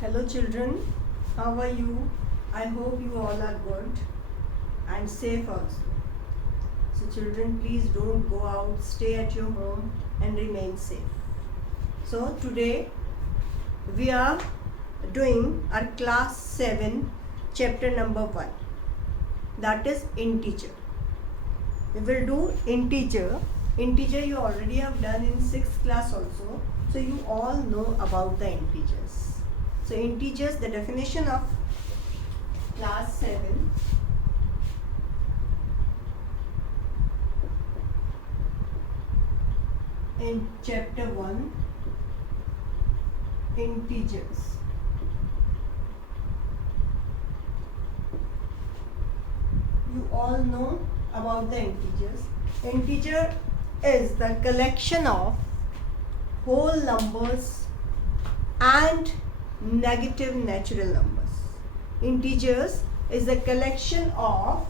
Hello children, how are you? I hope you all are good and safe also. So children, please don't go out, stay at your home and remain safe. So today we are doing our class 7 chapter number 1, that is integer. We will do integer. Integer you already have done in 6th class also, so you all know about the integers. So integers, the definition of class 7. In chapter 1, integers. You all know about the integers. Integer is the collection of whole numbers and negative natural numbers. Integers is the collection of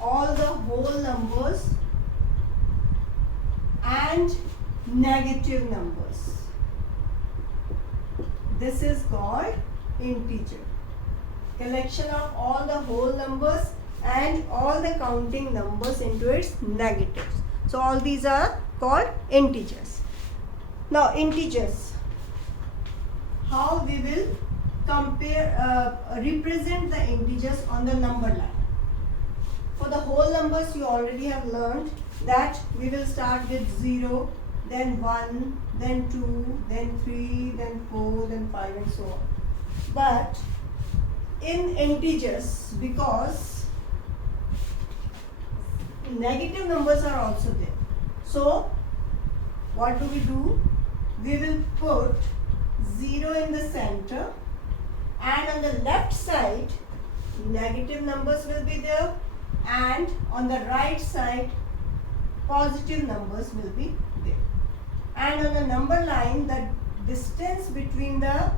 all the whole numbers and negative numbers. This is called integer. Collection of all the whole numbers and all the counting numbers into its negatives. So all these are called integers. Now integers, how we will represent the integers on the number line. For the whole numbers you already have learned that we will start with 0, then 1, then 2, then 3, then 4, then 5 and so on. But in integers, because negative numbers are also there, so what do? We will put 0 in the center, and on the left side negative numbers will be there, and on the right side positive numbers will be there. And on the number line, the distance between the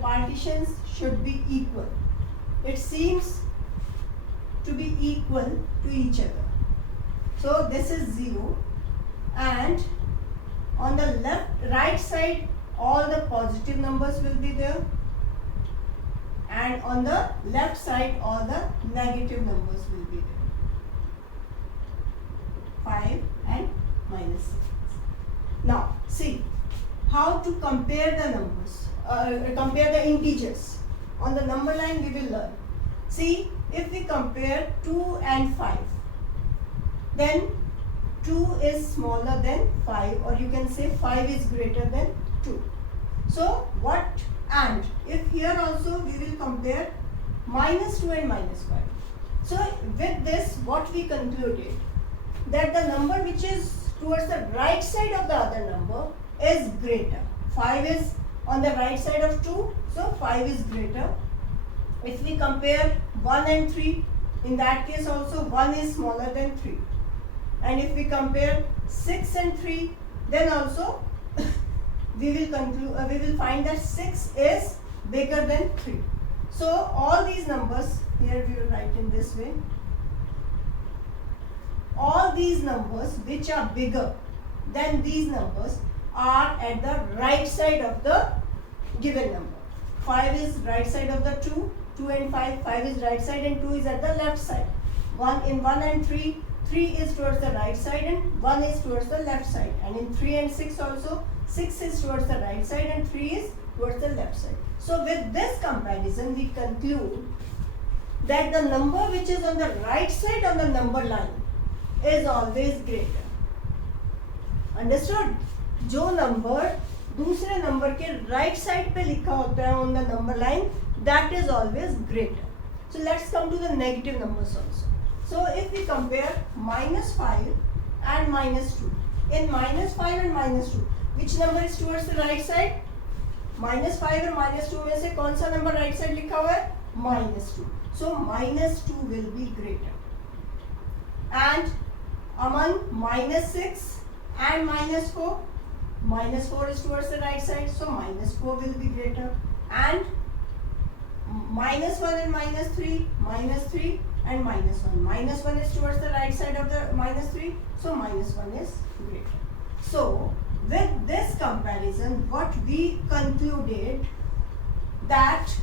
partitions should be equal. It seems to be equal to each other. So this is 0, and on the right side all the positive numbers will be there, and on the left side all the negative numbers will be there, 5 and minus 6. Now see how to compare the numbers, compare the integers. On the number line we will learn. See, if we compare 2 and 5, then 2 is smaller than 5, or you can say 5 is greater than 2. So what, and if here also we will compare minus 2 and minus 5. So with this what we concluded, that the number which is towards the right side of the other number is greater. 5 is on the right side of 2, so 5 is greater. If we compare 1 and 3, in that case also 1 is smaller than 3. And if we compare 6 and 3, then also we will find that 6 is bigger than 3. So all these numbers, here we will write in this way, all these numbers which are bigger than these numbers are at the right side of the given number. 5 is right side of the 2 and 5 is right side and 2 is at the left side. 1 and 3 is towards the right side and 1 is towards the left side. And in 3 and 6 also, 6 is towards the right side and 3 is towards the left side. So with this comparison we conclude that the number which is on the right side on the number line is always greater. Understood? जो number दूसरे number के right side पे लिखा होता है on the number line, that is always greater. So let's come to the negative numbers also. So if we compare minus 5 and minus 2, in minus 5 and minus 2, which number is towards the right side? minus 5 और minus 2 में से कौन सा number right side लिखा हुआ है? minus 2. So minus 2 will be greater. And among minus 6 and minus 4, minus 4 is towards the right side, so minus 4 will be greater. And minus 1 and minus 3, minus 3 and minus 1. Minus 1 is towards the right side of the minus 3, so minus 1 is greater. So with this comparison, what we concluded that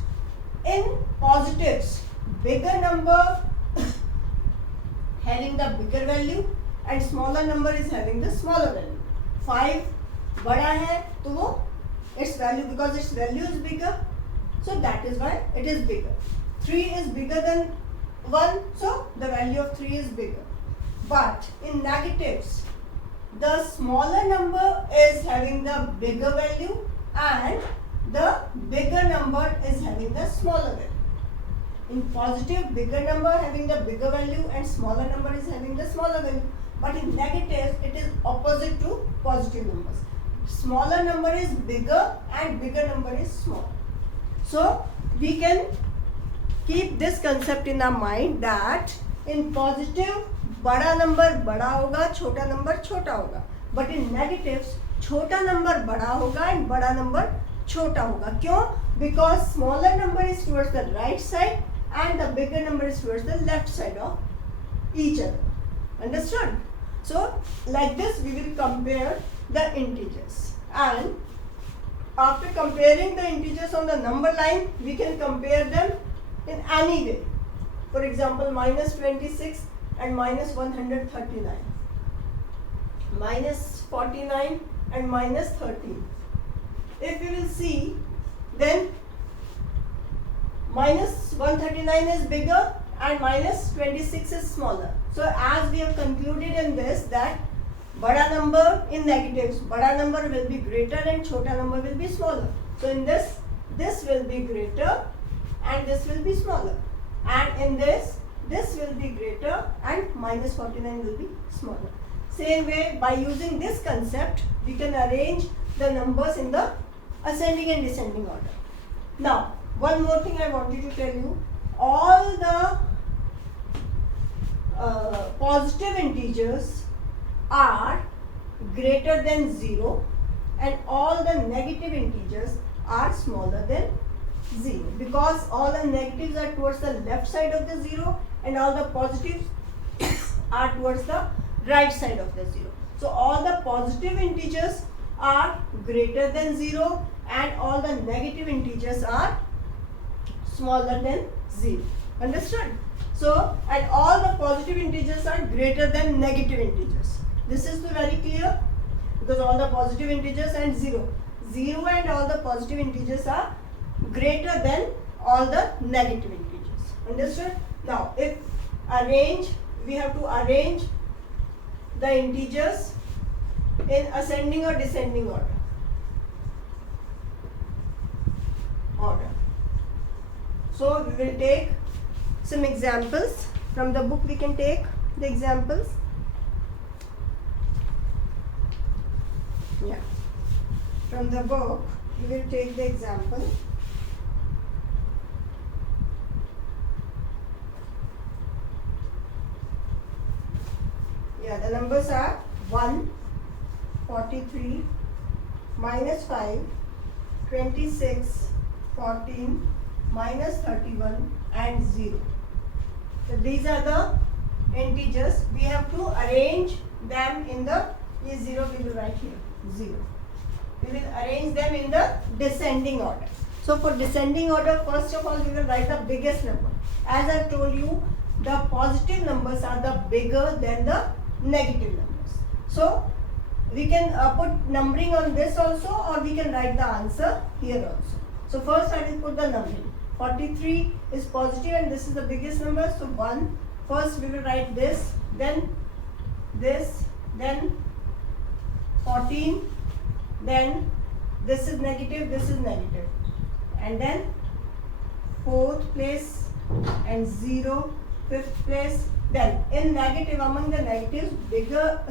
in positives, bigger number having the bigger value and smaller number is having the smaller value. 5 बड़ा है तो वो its value, because its value is bigger, so that is why it is bigger. 3 is bigger than 1, so the value of 3 is bigger. But in negatives, the smaller number is having the bigger value and the bigger number is having the smaller value. In positive, bigger number having the bigger value and smaller number is having the smaller value. But in negative, it is opposite to positive numbers. Smaller number is bigger and bigger number is smaller. So we can keep this concept in our mind that in positive, बड़ा number बड़ा होगा, छोटा number छोटा होगा. But in negatives, छोटा number बड़ा होगा and बड़ा नंबर छोटा होगा. क्यों? Because smaller number is towards the right side and the bigger number is towards the left side of each other. Understood? So like this we will compare the integers, and after comparing the integers on the number line, we can compare them in any way. For example, minus 26 and minus 139, minus 49 and minus 13. If we will see, then minus 139 is bigger and minus 26 is smaller. So as we have concluded in this that बड़ा number in negatives, बड़ा number will be greater and छोटा number will be smaller. So in this will be greater and this will be smaller, and in this will be greater and minus 49 will be smaller. Same way, by using this concept, we can arrange the numbers in the ascending and descending order. Now, one more thing I wanted to tell you, all the positive integers are greater than 0 and all the negative integers are smaller than 0, because all the negatives are towards the left side of the 0 and all the positives are towards the right side of the 0. So all the positive integers are greater than 0 and all the negative integers are smaller than 0. Understood? So, and all the positive integers are greater than negative integers. This is very clear, because all the positive integers and 0 and all the positive integers are greater than all the negative integers. Understood? Now, if we have to arrange the integers in ascending or descending order. So we will take some examples from the book. We can take the examples. Yeah, from the book we will take the example. Yeah, the numbers are 1, 43, minus 5, 26, 14, minus 31 and 0. So these are the integers. We have to arrange them in the 0 we will write here 0. We will arrange them in the descending order. So for descending order, first of all we will write the biggest number. As I told you, the positive numbers are the bigger than the negative numbers. So we can put numbering on this also, or we can write the answer here also. So first I will put the numbering. 43 is positive and this is the biggest number, so 1. First we will write this, then 14, then this is negative, and then 4th place and 0, 5th place. Then in negative, among the negatives,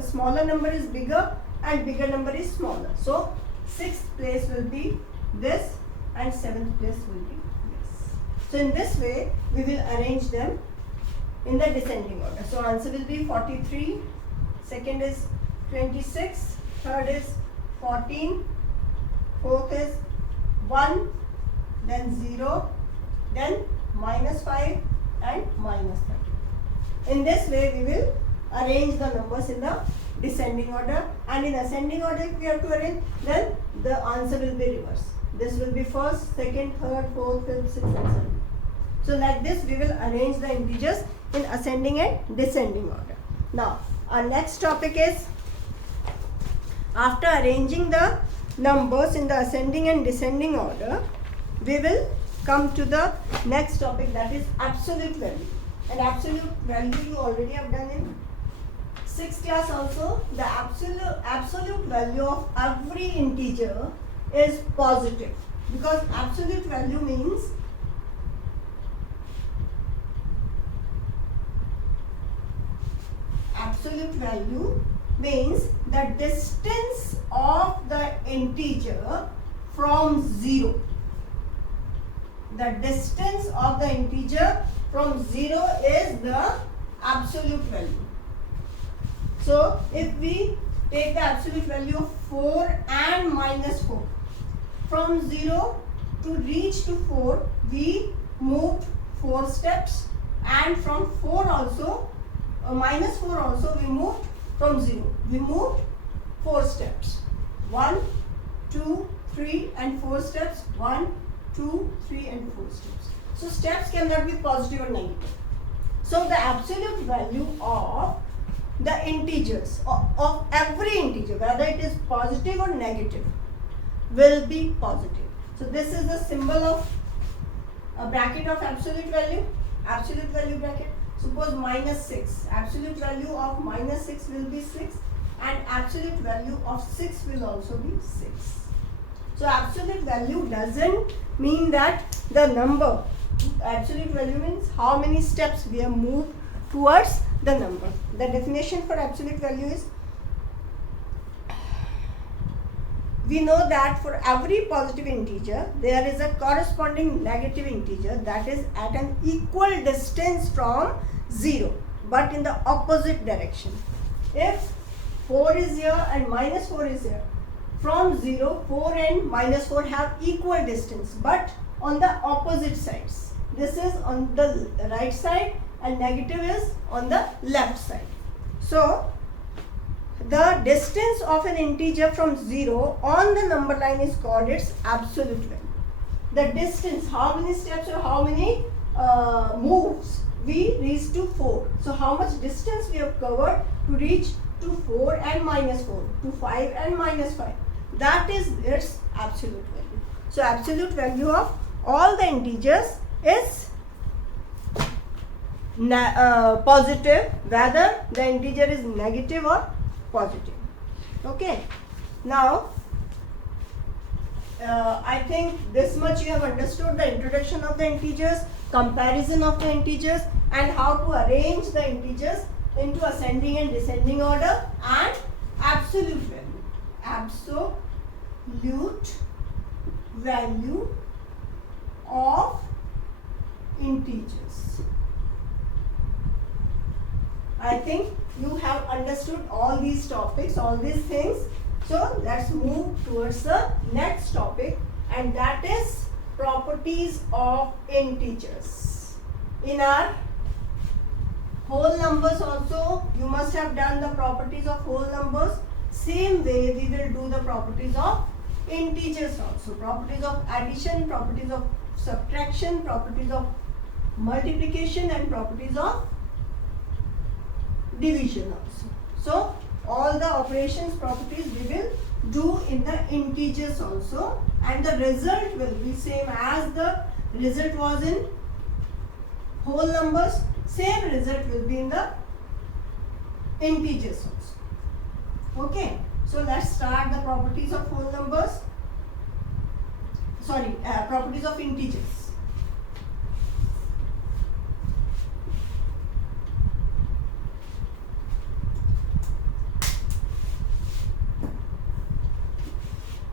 smaller number is bigger and bigger number is smaller. So 6th place will be this and 7th place will be this. So in this way we will arrange them in the descending order. So answer will be 43, second is 26, third is 14, fourth is 1, then 0, then minus 5 and minus 30. In this way we will arrange the numbers in the descending order, and in ascending order if we have to arrange, then the answer will be reverse. This will be first, second, third, fourth, fifth, sixth, and seventh. So like this we will arrange the integers in ascending and descending order. Now our next topic is, after arranging the numbers in the ascending and descending order, we will come to the next topic, that is absolute value. And absolute value you already have done in 6th class also. The absolute value of every integer is positive, because absolute value means the distance of the integer from 0. The distance of the integer from 0 is the absolute value. So if we take the absolute value of 4 and minus 4, from 0 to reach to 4 we moved 4 steps, and from 4 also minus 4 also we moved from 0. We moved 4 steps. 1, 2, 3 and 4 steps. 1, 2, 3 and 4 steps. So steps cannot be positive or negative. So the absolute value of the integers, of every integer, whether it is positive or negative, will be positive. So this is the symbol of a bracket of absolute value bracket. Suppose minus 6, absolute value of minus 6 will be 6, and absolute value of 6 will also be 6. So absolute value doesn't mean that the number, absolute value means how many steps we have moved towards the number. The definition for absolute value is, we know that for every positive integer there is a corresponding negative integer that is at an equal distance from 0 but in the opposite direction. If 4 is here and minus 4 is here, from 0 4 and minus 4 have equal distance but on the opposite sides. This is on the right side and negative is on the left side. So the distance of an integer from 0 on the number line is called its absolute value. The distance, how many steps or how many moves we reach to 4. So how much distance we have covered to reach to 4 and minus 4, to 5 and minus 5. That is its absolute value. So absolute value of all the integers is positive, whether the integer is negative or positive. Okay. Now I think this much you have understood, the introduction of the integers, comparison of the integers, and how to arrange the integers into ascending and descending order, and absolute value. Absolute value of integers. I think you have understood all these topics, all these things. So let's move towards the next topic, and that is properties of integers. In our whole numbers also, you must have done the properties of whole numbers. Same way we will do the properties of integers also. Properties of addition, properties of subtraction, properties of multiplication, and properties of division also. So all the operations properties we will do in the integers also, and the result will be same as the result was in whole numbers. Same result will be in the integers also. Okay, so let's start the properties of whole numbers. Sorry, properties of integers.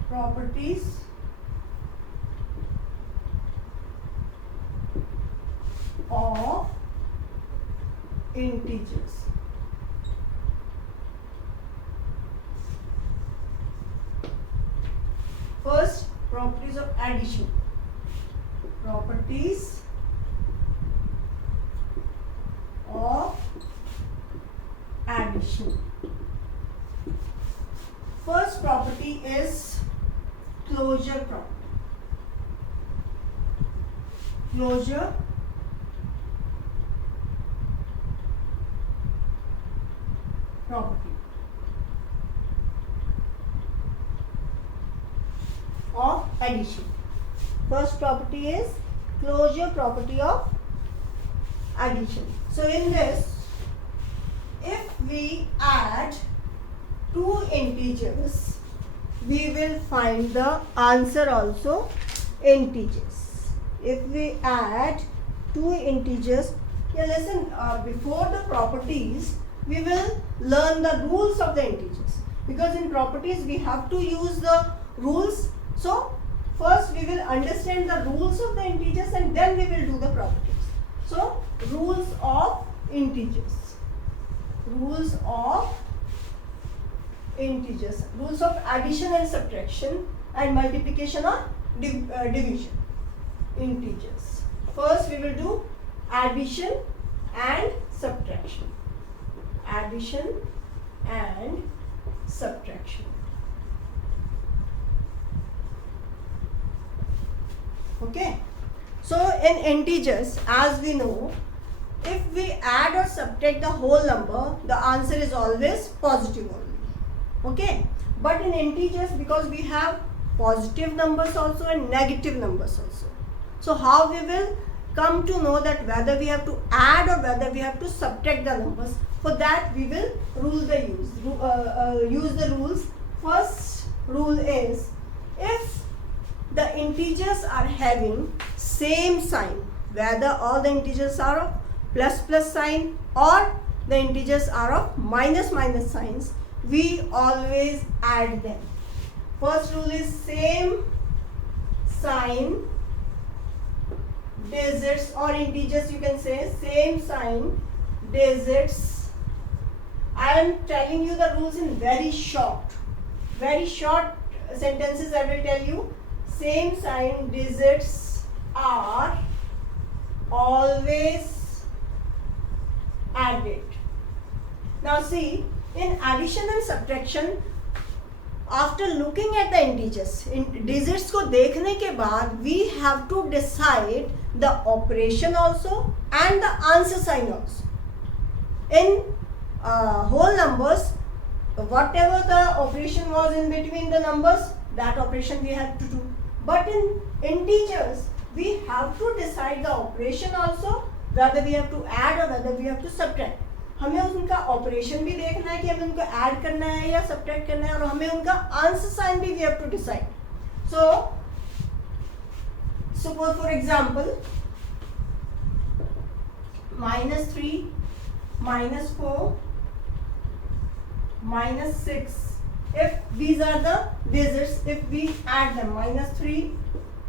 Properties of integers. First, properties of addition. Properties of first property is closure property. Closure property of addition. First property is closure property of addition. So in this, if we add two integers, we will find the answer also integers. If we add two integers, listen, before the properties, we will learn the rules of the integers, because in properties we have to use the rules. So first we will understand the rules of the integers and then we will do the properties. So rules of integers. Rules of integers. Rules of addition and subtraction and multiplication or division. Integers. First we will do addition and subtraction. Addition and subtraction. Okay. So in integers, as we know, if we add or subtract the whole number, the answer is always positive only. Okay. But in integers, because we have positive numbers also and negative numbers also. So how we will come to know that whether we have to add or whether we have to subtract the numbers? For that we will use the rules. First rule is, if the integers are having same sign, whether all the integers are of plus plus sign or the integers are of minus minus signs, we always add them. First rule is same sign digits or integers, you can say same sign digits. I am telling you the rules in very short sentences. I will tell you. Same sign digits are always added. Now see, in addition and subtraction, after looking at the integers, in digits को देखने के बाद, we have to decide the operation also and the answer sign also. In whole numbers, whatever the operation was in between the numbers, that operation we have to do. But in integers, we have to decide the operation also, whether we have to add or whether we have to subtract. हमें उनका operation भी देखना है कि हमें उनको add करना है या सब्ट्रैक्ट करना है, और हमें उनका आंसर साइन भी we have to decide. So suppose for example, -3, -4, -6. If these are the digits, if we add them, -3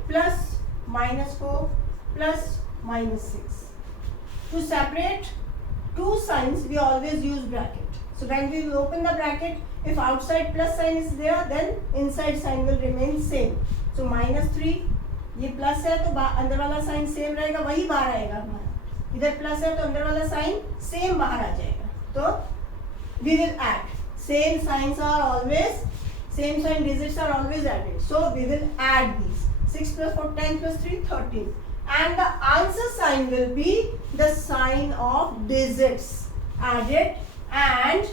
plus -4 plus -6. To separate two signs, we always use bracket. So when we will open the bracket, if outside plus sign is there, then inside sign will remain same. So -3, ये plus है तो अंदर वाला sign same रहेगा, वही बाहर आएगा हमारा. इधर प्लस है तो अंदर वाला साइन सेम बाहर आ जाएगा. तो we will add. Same signs are always, same sign digits are always added. So we will add these. 6 plus 4, 10 plus 3, 13. And the answer sign will be the sign of digits added, and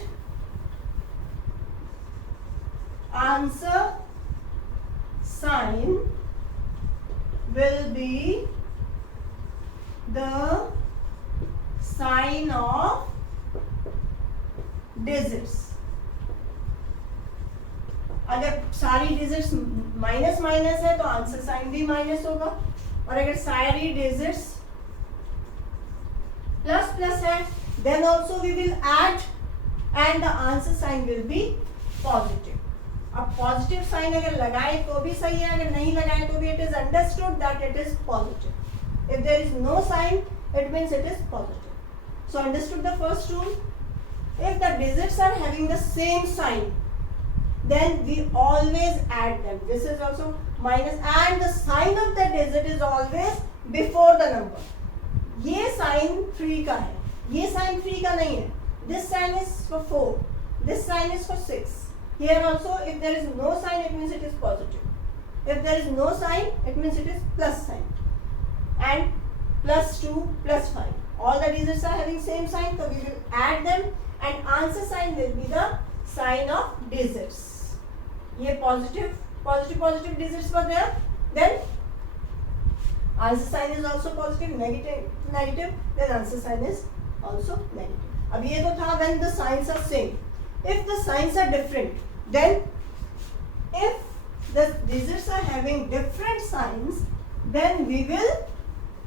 answer sign will be the sign of digits. अगर सारी digits minus minus है तो answer sine भी minus होगा, और अगर सारी digits plus plus है, then also we will add and the answer sign will be positive. अब पॉजिटिव साइन अगर लगाए तो भी सही है, अगर नहीं लगाए तो भी it is understood that it is positive. If there is no sign, it means it is positive. So understood the first rule. If the digits are having the same sign, then we always add them. This is also minus, and the sign of the digit is always before the number. ये sign 3 का है, ये sign 3 का नहीं है. This sign is for 4, this sign is for 6. Here also, if there is no sign, it means it is positive. If there is no sign, it means it is plus sign. And plus 2, plus 5. All the digits are having same sign, so we will add them, and answer sign will be the sign of digits. ये positive digits were there. Then answer sign is also positive, negative, then answer sign is also negative. अब ये तो था when the signs are same. If the signs are different, then if the digits are having different signs, then we will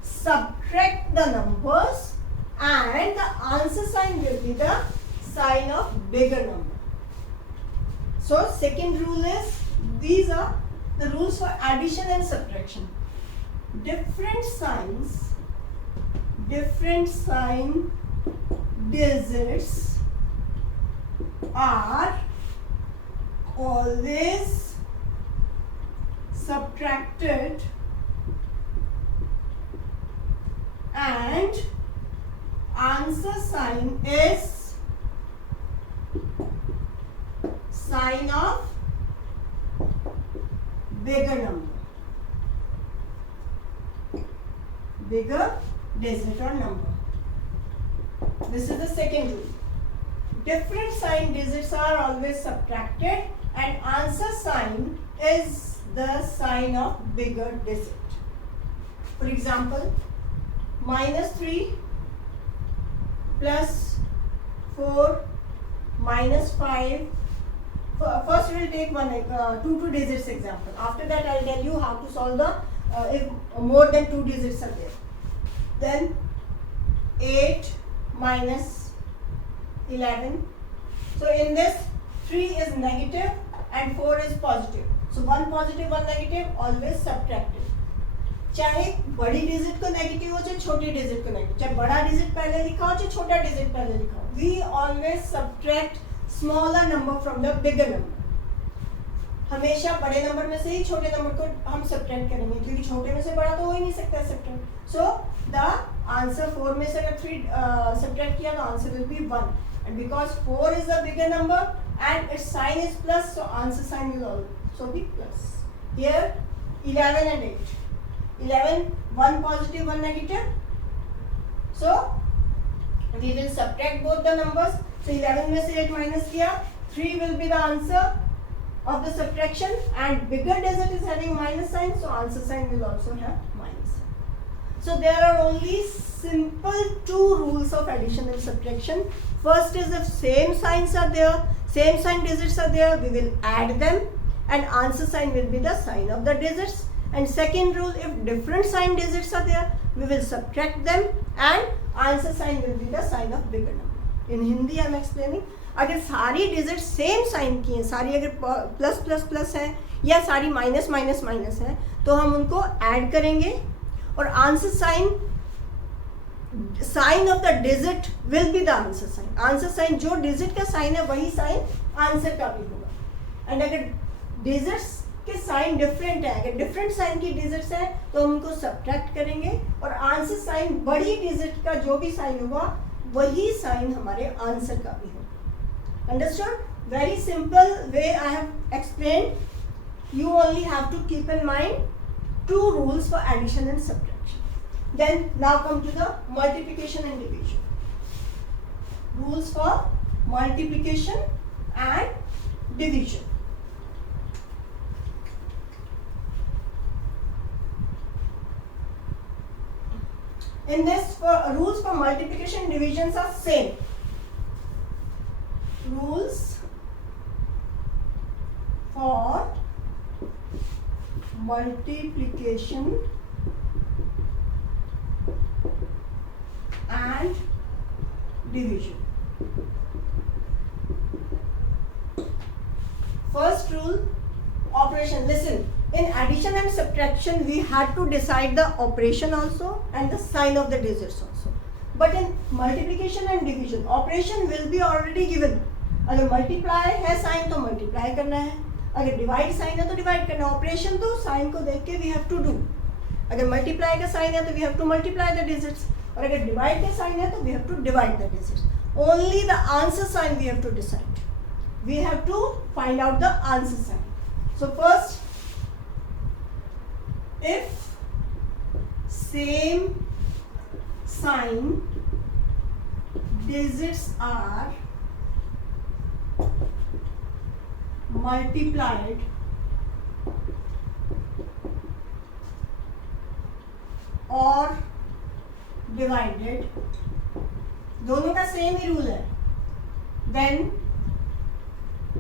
subtract the numbers and the answer sign will be the sign of bigger number. So second rule is, these are the rules for addition and subtraction. Different sign digits are always subtracted and answer sign is sign of bigger number, bigger digit or number. This is the second rule. Different sign digits are always subtracted and answer sign is the sign of bigger digit. For example, -3 plus 4 minus 5. First we will take one 2 digits example. After that I will tell you how to solve the if more than 2 digits are there. Then 8 minus 11. So in this 3 is negative and 4 is positive. So one positive, one negative, always subtracted. चाहे बड़ी digit को negative हो चाहे छोटी digit को negative, चाहे बड़ा digit पहले लिखा हो चाहे छोटा डिजिट पहले लिखा हो, we always subtract smaller number from the bigger number. हमेशा बड़े नंबर में से ही छोटे नंबर को हम सब्ट्रैक्ट करेंगे, क्योंकि छोटे में से बड़ा तो हो ही नहीं सकता सब्ट्रैक्ट. सो द आंसर 4 में से अगर 3 सब्ट्रैक्ट किया तो answer will be 1. And because 4 is the bigger number and its sign is plus, so answer sign will also be plus. Here 11 and 8. 11, one positive, one negative. So we will subtract both the numbers. So 11 में से 8 minus किया, 3 will be the answer of the subtraction, and bigger digit is having minus sign, so answer sign will also have minus sign. So there are only simple 2 rules of addition and subtraction. First is if same signs are there, same sign digits are there, we will add them and answer sign will be the sign of the digits. And second rule, if different sign digits are there, we will subtract them and answer sign will be the sign of bigger number. In Hindi I am explaining. अगर सारी digit same sign की हैं, सारी अगर plus plus plus है या सारी minus minus minus है, तो हम उनको ऐड करेंगे और answer sine of the digit will be the answer sign. Answer sine जो डिजिट का साइन है वही साइन आंसर का भी होगा. एंड अगर डिजिट्स के साइन डिफरेंट है, अगर डिफरेंट साइन की डिजिट्स है तो हम उनको सब्ट्रैक्ट करेंगे और आंसर साइन बड़ी डिजिट का जो भी साइन होगा वही साइन हमारे आंसर का भी होगा. Understood? Very simple way I have explained. You only have to keep in mind 2 rules for addition and subtraction. Then now come to the multiplication and division. Rules for multiplication and division. In this, rules for multiplication and divisions are same. Rules for multiplication and division. First rule, operation. Listen, in addition and subtraction we had to decide the operation also and the sign of the digits also. But in multiplication and division, operation will be already given. अगर multiply है sign तो multiply करना है, अगर divide sign है तो divide करना है. ऑपरेशन तो साइन को देख के वी हैव टू डू. अगर मल्टीप्लाई का साइन है तो we have to multiply the digits, और अगर डिवाइड का साइन है तो we have to divide the digits. Only the answer sign we have to decide. we have to find out the answer sign. So first, if same sign digits are multiplied और divided, दोनों का same ही rule है, then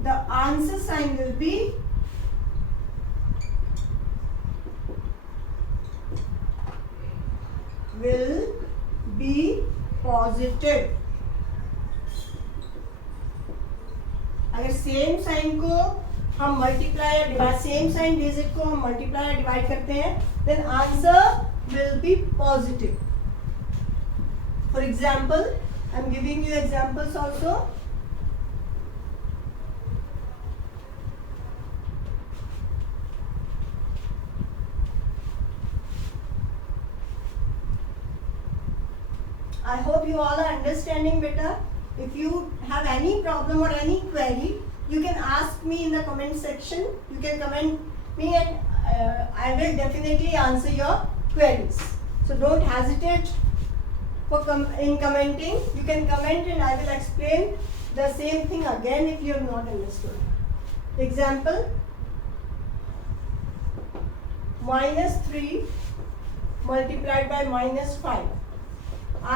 the answer sign will be positive. अगर same sign को हम multiply या divide, same sign digit को हम मल्टीप्लाई या डिवाइड करते हैं, then answer will be positive. For example, I am giving you examples also. I hope you all are understanding better. If you have any problem or any query, you can ask me in the comment section. You can comment me and I will definitely answer your queries. So don't hesitate in commenting. You can comment and I will explain the same thing again if you have not understood. Example, -3 multiplied by -5.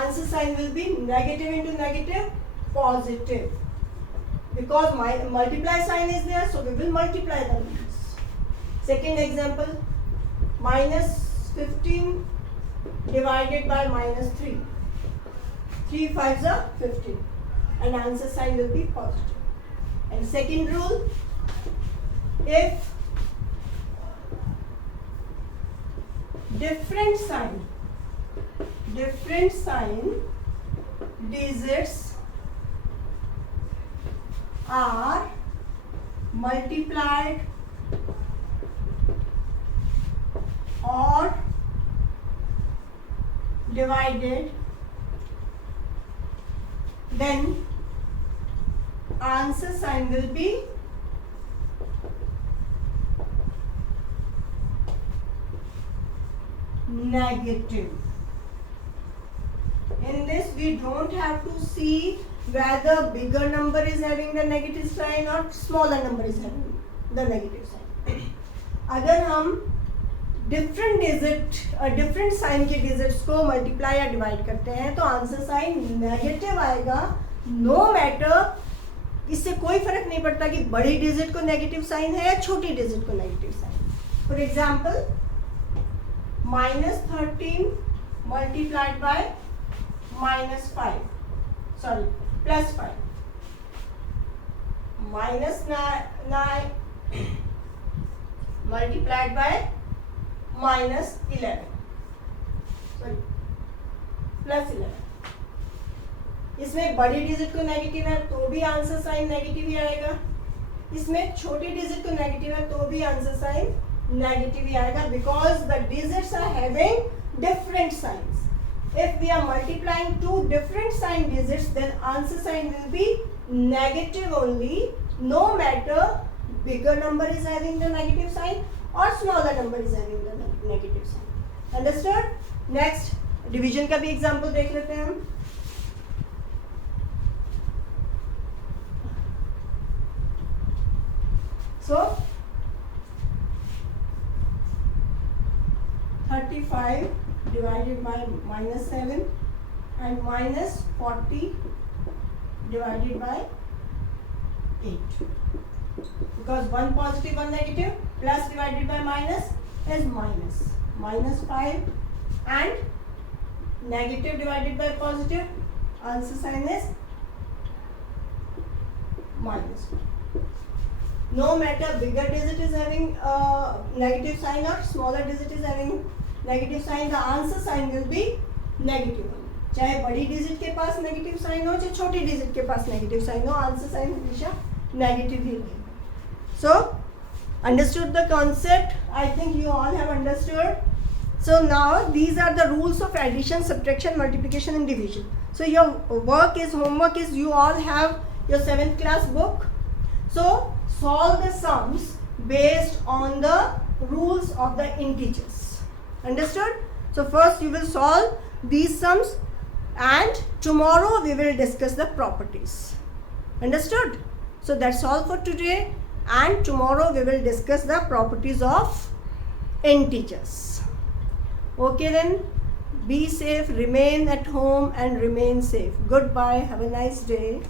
Answer sign will be negative into negative, positive. Because my multiply sign is there, so we will multiply the numbers. Second example, -15 divided by -3. 3 5s are 15, and answer sign will be positive. And second rule, if different sign digits are multiplied or divided, then answer sign will be negative. In this, we don't have to see whether bigger number is having the negative sign or smaller number is having the negative sign. अगर हम different sign के digits को multiply या divide करते हैं तो answer sine negative आएगा, no matter. इससे कोई फर्क नहीं पड़ता कि बड़ी डिजिट को नेगेटिव साइन है या छोटी डिजिट को negative sign. For example, -13 multiplied by -5, sorry +5, -9 multiplied by -11, sorry +11। इसमें बड़ी डिजिट को नेगेटिव है तो भी आंसर साइन नेगेटिव ही आएगा, इसमें छोटी डिजिट को नेगेटिव है तो भी आंसर साइन नेगेटिव ही आएगा, because the digits are having different signs. If we are multiplying two different sign digits, then answer sign will be negative only, no matter bigger number is having the negative sign or smaller number is having the negative sign. Understood? Next, division का भी example देख लेते हैं हम। So 35 divided by -7 and -40 divided by 8, because one positive one negative, plus divided by minus is -5 and negative divided by positive, answer sign is -1. No matter bigger digit is having negative sign or smaller digit is having negative sign, the answer sign will be negative. चाहे बड़ी digit के पास negative sign हो, चाहे छोटी digit के पास negative sign हो, आंसर साइन हमेशा नेगेटिव ही रहेगा। So understood the concept? I think you all have understood. So now these are the rules of addition, subtraction, multiplication and division. So your work is, homework is, you all have your 7th class book. So solve the sums based on the rules of the integers. Understood? So first you will solve these sums and tomorrow we will discuss the properties. Understood? So that's all for today, and tomorrow we will discuss the properties of integers. Okay then, be safe, remain at home and remain safe. Goodbye, have a nice day.